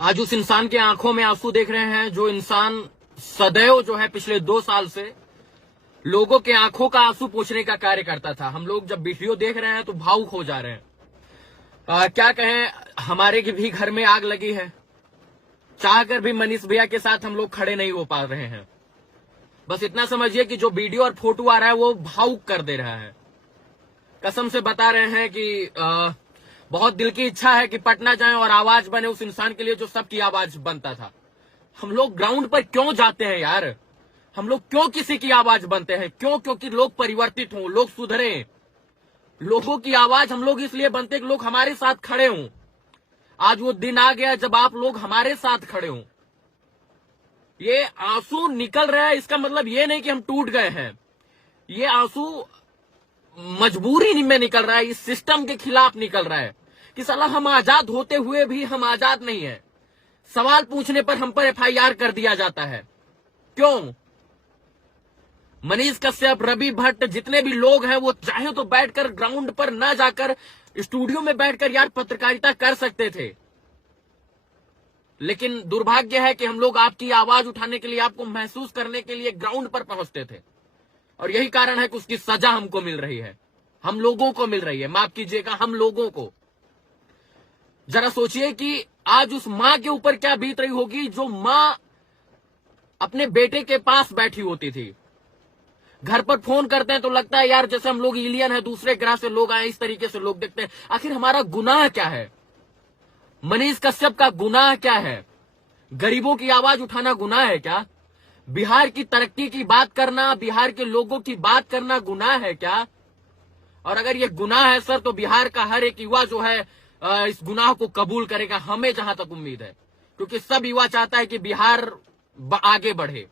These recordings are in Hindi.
आज उस इंसान के आंखों में आंसू देख रहे हैं जो इंसान सदैव जो है पिछले 2 साल से लोगों के आंखों का आंसू पोंछने का कार्य करता था। हम लोग जब वीडियो देख रहे हैं तो भावुक हो जा रहे हैं। क्या कहें, हमारे की भी घर में आग लगी है, चाहकर भी मनीष भैया के साथ हम लोग खड़े नहीं हो पा रहे हैं। बस इतना समझिए कि जो वीडियो और फोटो आ रहा है वो भावुक कर दे रहा है। कसम से बता रहे हैं कि बहुत दिल की इच्छा है कि पटना जाएं और आवाज बने उस इंसान के लिए जो सबकी आवाज बनता था। हम लोग ग्राउंड पर क्यों जाते हैं यार? हम लोग क्यों किसी की आवाज बनते हैं? क्यों? क्योंकि लोग परिवर्तित हों, लोग सुधरे। लोगों की आवाज हम लोग इसलिए बनते हैं कि लोग हमारे साथ खड़े हों। आज वो दिन आ गया जब आप लोग हमारे साथ खड़े हों। ये आंसू निकल रहा है, इसका मतलब ये नहीं कि हम टूट गए हैं। ये आंसू मजबूरी में निकल रहा है, इस सिस्टम के खिलाफ निकल रहा है कि साला हम आजाद होते हुए भी हम आजाद नहीं है। सवाल पूछने पर हम पर एफआईआर कर दिया जाता है। क्यों? मनीष कश्यप, रवि भट्ट, जितने भी लोग हैं वो चाहे तो बैठकर ग्राउंड पर ना जाकर स्टूडियो में बैठकर यार पत्रकारिता कर सकते थे। लेकिन दुर्भाग्य है कि हम लोग आपकी आवाज उठाने के लिए, आपको महसूस करने के लिए ग्राउंड पर पहुंचते थे और यही कारण है कि उसकी सजा हमको मिल रही है, हम लोगों को मिल रही है। माफ कीजिएगा, हम लोगों को। जरा सोचिए कि आज उस मां के ऊपर क्या बीत रही होगी जो मां अपने बेटे के पास बैठी होती थी। घर पर फोन करते हैं तो लगता है यार जैसे हम लोग एलियन है, दूसरे ग्रह से लोग आए, इस तरीके से लोग देखते हैं। आखिर हमारा गुनाह क्या है? मनीष कश्यप का गुनाह क्या है? गरीबों की आवाज उठाना गुनाह है क्या? बिहार की तरक्की की बात करना, बिहार के लोगों की बात करना गुनाह है क्या? और अगर ये गुनाह है सर, तो बिहार का हर एक युवा जो है इस गुनाह को कबूल करेगा, हमें जहां तक उम्मीद है, क्योंकि सब युवा चाहता है कि बिहार आगे बढ़े।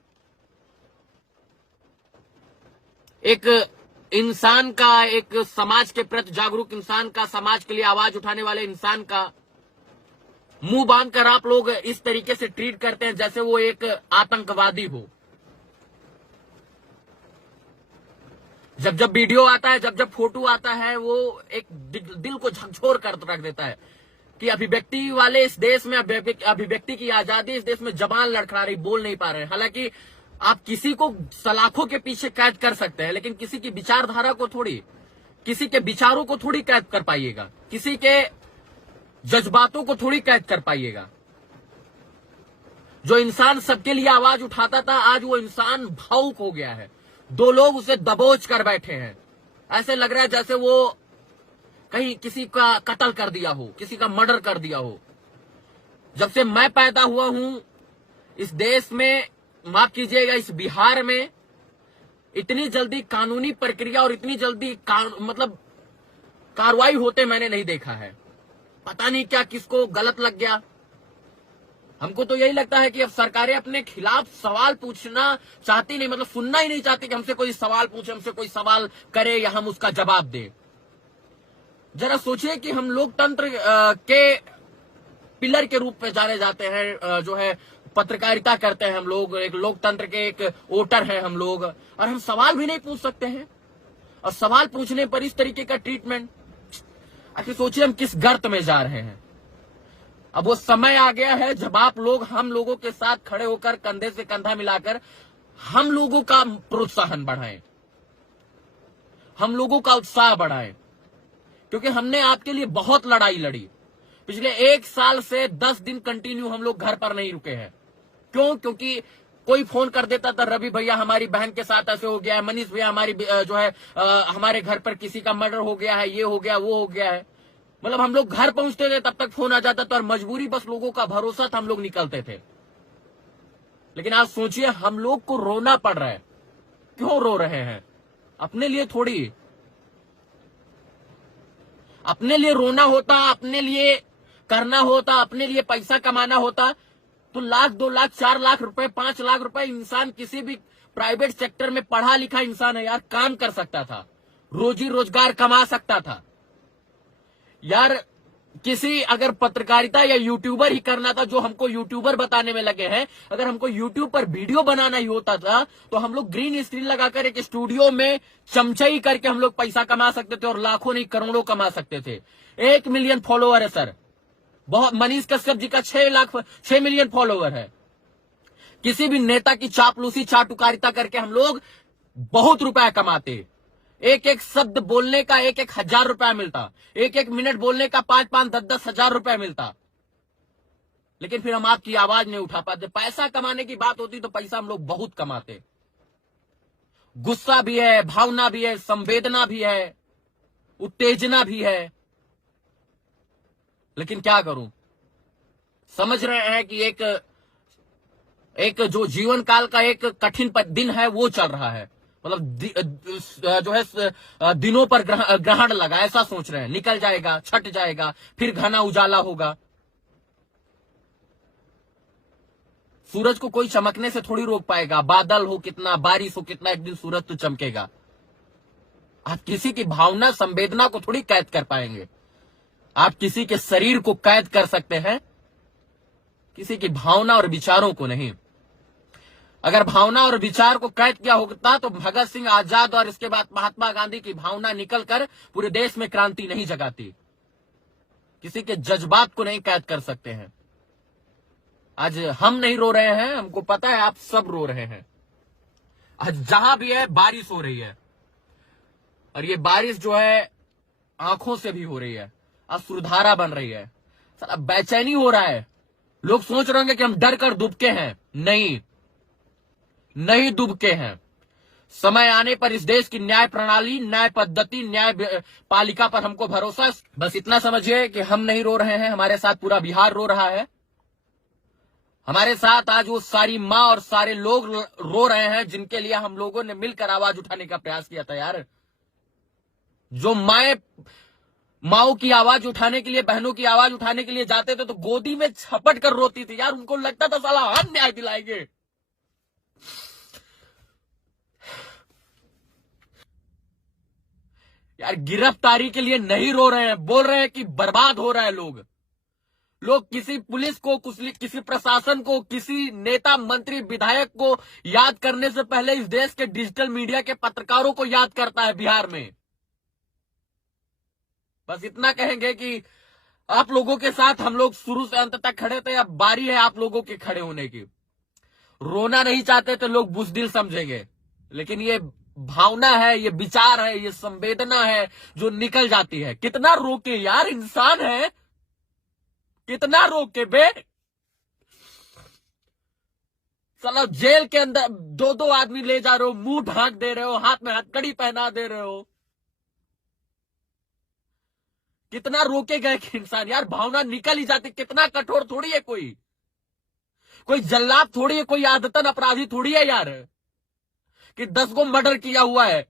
एक इंसान का, एक समाज के प्रति जागरूक इंसान का, समाज के लिए आवाज उठाने वाले इंसान का मुंह बांधकर आप लोग इस तरीके से ट्रीट करते हैं जैसे वो एक आतंकवादी हो। जब जब वीडियो आता है, जब जब फोटो आता है, वो एक दिल को झकझोर कर रख देता है कि अभिव्यक्ति वाले इस देश में, अभिव्यक्ति की आजादी इस देश में जबान लड़खड़ा रही, बोल नहीं पा रहे। हालांकि आप किसी को सलाखों के पीछे कैद कर सकते हैं, लेकिन किसी की विचारधारा को थोड़ी, किसी के विचारों को थोड़ी कैद कर पाइएगा, किसी के जज्बातों को थोड़ी कैद कर पाइएगा। जो इंसान सबके लिए आवाज उठाता था, आज वो इंसान भावुक हो गया है। 2 लोग उसे दबोच कर बैठे हैं। ऐसे लग रहा है जैसे वो कहीं किसी का कत्ल कर दिया हो, किसी का मर्डर कर दिया हो। जब से मैं पैदा हुआ हूं इस देश में, माफ कीजिएगा, इस बिहार में इतनी जल्दी कानूनी प्रक्रिया और इतनी जल्दी मतलब कार्रवाई होते मैंने नहीं देखा है। पता नहीं क्या किसको गलत लग गया। हमको तो यही लगता है कि अब सरकारें अपने खिलाफ सवाल पूछना चाहती नहीं, मतलब सुनना ही नहीं चाहती कि हमसे कोई सवाल पूछे, हमसे कोई सवाल करे या हम उसका जवाब दें। जरा सोचिए कि हम लोकतंत्र के पिलर के रूप में जाने जाते हैं, जो है पत्रकारिता करते हैं हम लोग, एक लोकतंत्र के एक वोटर हैं हम लोग, और हम सवाल भी नहीं पूछ सकते हैं। और सवाल पूछने पर इस तरीके का ट्रीटमेंट, आखिर सोचिए हम किस गर्त में जा रहे हैं। अब वो समय आ गया है जब आप लोग हम लोगों के साथ खड़े होकर, कंधे से कंधा मिलाकर हम लोगों का प्रोत्साहन बढ़ाएं, हम लोगों का उत्साह बढ़ाएं, क्योंकि हमने आपके लिए बहुत लड़ाई लड़ी। पिछले 1 साल से 10 दिन कंटिन्यू हम लोग घर पर नहीं रुके हैं। क्यों? क्योंकि कोई फोन कर देता था, रवि भैया हमारी बहन के साथ ऐसे हो गया है, मनीष भैया हमारी जो है हमारे घर पर किसी का मर्डर हो गया है, ये हो गया, वो हो गया है। मतलब हम लोग घर पहुंचते थे तब तक फोन आ जाता था, और मजबूरी बस लोगों का भरोसा था, हम लोग निकलते थे। लेकिन आज सोचिए हम लोग को रोना पड़ रहा है। क्यों रो रहे हैं? अपने लिए थोड़ी। अपने लिए रोना होता, अपने लिए करना होता, अपने लिए पैसा कमाना होता तो 1 लाख, 2 लाख, 4 लाख रुपए, 5 लाख रुपए इंसान किसी भी प्राइवेट सेक्टर में पढ़ा लिखा इंसान है यार, काम कर सकता था, रोजी रोजगार कमा सकता था यार। किसी अगर पत्रकारिता या यूट्यूबर ही करना था, जो हमको यूट्यूबर बताने में लगे हैं, अगर हमको यूट्यूब पर वीडियो बनाना ही होता था तो हम लोग ग्रीन स्क्रीन लगाकर एक स्टूडियो में चमचाई करके हम लोग पैसा कमा सकते थे, और लाखों नहीं करोड़ों कमा सकते थे। 1 मिलियन फॉलोअर है सर, बहुत, मनीष कश्यप जी का 6 मिलियन फॉलोवर है। किसी भी नेता की चापलूसी चाटुकारिता करके हम लोग बहुत रुपया कमाते। एक एक शब्द बोलने का 1,000 रुपया मिलता, एक एक मिनट बोलने का 5-5, 10-10 हजार रुपया मिलता। लेकिन फिर हम आपकी आवाज नहीं उठा पाते। पैसा कमाने की बात होती तो पैसा हम लोग बहुत कमाते। गुस्सा भी है, भावना भी है, संवेदना भी है, उत्तेजना भी है। लेकिन क्या करूं, समझ रहे हैं कि एक जो जीवन काल का एक कठिन दिन है वो चल रहा है। मतलब जो है दिनों पर ग्रहण लगा, ऐसा सोच रहे हैं। निकल जाएगा, छट जाएगा, फिर घना उजाला होगा। सूरज को कोई चमकने से थोड़ी रोक पाएगा। बादल हो कितना, बारिश हो कितना, एक दिन सूरज तो चमकेगा। आप किसी की भावना संवेदना को थोड़ी कैद कर पाएंगे। आप किसी के शरीर को कैद कर सकते हैं, किसी की भावना और विचारों को नहीं। अगर भावना और विचार को कैद किया होता तो भगत सिंह, आजाद और इसके बाद महात्मा गांधी की भावना निकलकर पूरे देश में क्रांति नहीं जगाती। किसी के जज्बात को नहीं कैद कर सकते हैं। आज हम नहीं रो रहे हैं, हमको पता है आप सब रो रहे हैं। आज जहां भी है बारिश हो रही है, और ये बारिश जो है आंखों से भी हो रही है, अश्रुधारा बन रही है। साला बेचैनी हो रहा है। लोग सोच रहे होंगे कि हम डर कर दुबके हैं। नहीं दुबके हैं। समय आने पर इस देश की न्याय प्रणाली, न्याय पद्धति, न्याय पालिका पर हमको भरोसा। बस इतना समझिए कि हम नहीं रो रहे हैं, हमारे साथ पूरा बिहार रो रहा है। हमारे साथ आज वो सारी माँ और सारे लोग रो रहे हैं जिनके लिए हम लोगों ने मिलकर आवाज उठाने का प्रयास किया था। यार, जो माओ की आवाज उठाने के लिए, बहनों की आवाज उठाने के लिए जाते थे तो गोदी में झपट कर रोती थी। यार, उनको लगता था साला हम न्याय दिलाएंगे। यार, गिरफ्तारी के लिए नहीं रो रहे हैं, बोल रहे हैं कि बर्बाद हो रहा है लोग। किसी पुलिस को, किसी प्रशासन को, किसी नेता, मंत्री, विधायक को याद करने से पहले इस देश के डिजिटल मीडिया के पत्रकारों को याद करता है बिहार में। बस इतना कहेंगे कि आप लोगों के साथ हम लोग शुरू से अंत तक खड़े थे, अब बारी है आप लोगों के खड़े होने की। रोना नहीं चाहते तो लोग बुज़दिल समझेंगे, लेकिन ये भावना है, ये विचार है, ये संवेदना है जो निकल जाती है। कितना रोके यार, इंसान है, कितना रोके बे। चलो, जेल के अंदर 2-2 आदमी ले जा रहे हो, मुंह ढांक दे रहे हो, हाथ में हथकड़ी पहना दे रहे हो। कितना रोके गए कि इंसान। यार, भावना निकल ही जाती। कितना कठोर थोड़ी है कोई जल्लाद थोड़ी है, कोई आदतन अपराधी थोड़ी है यार, कि 10 को मर्डर किया हुआ है।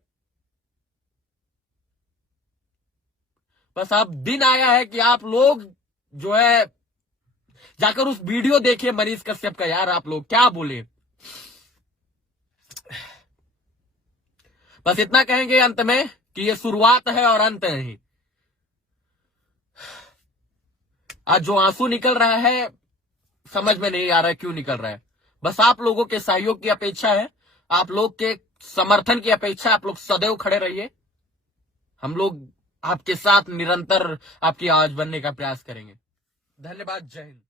बस अब दिन आया है कि आप लोग जो है जाकर उस वीडियो देखिए मनीष कश्यप का। यार, आप लोग क्या बोले। बस इतना कहेंगे अंत में कि ये शुरुआत है और अंत नहीं। आज जो आंसू निकल रहा है समझ में नहीं आ रहा है क्यों निकल रहा है। बस आप लोगों के सहयोग की अपेक्षा है, आप लोग के समर्थन की अपेक्षा। आप लोग सदैव खड़े रहिए। हम लोग आपके साथ निरंतर आपकी आवाज बनने का प्रयास करेंगे। धन्यवाद। जय हिंद।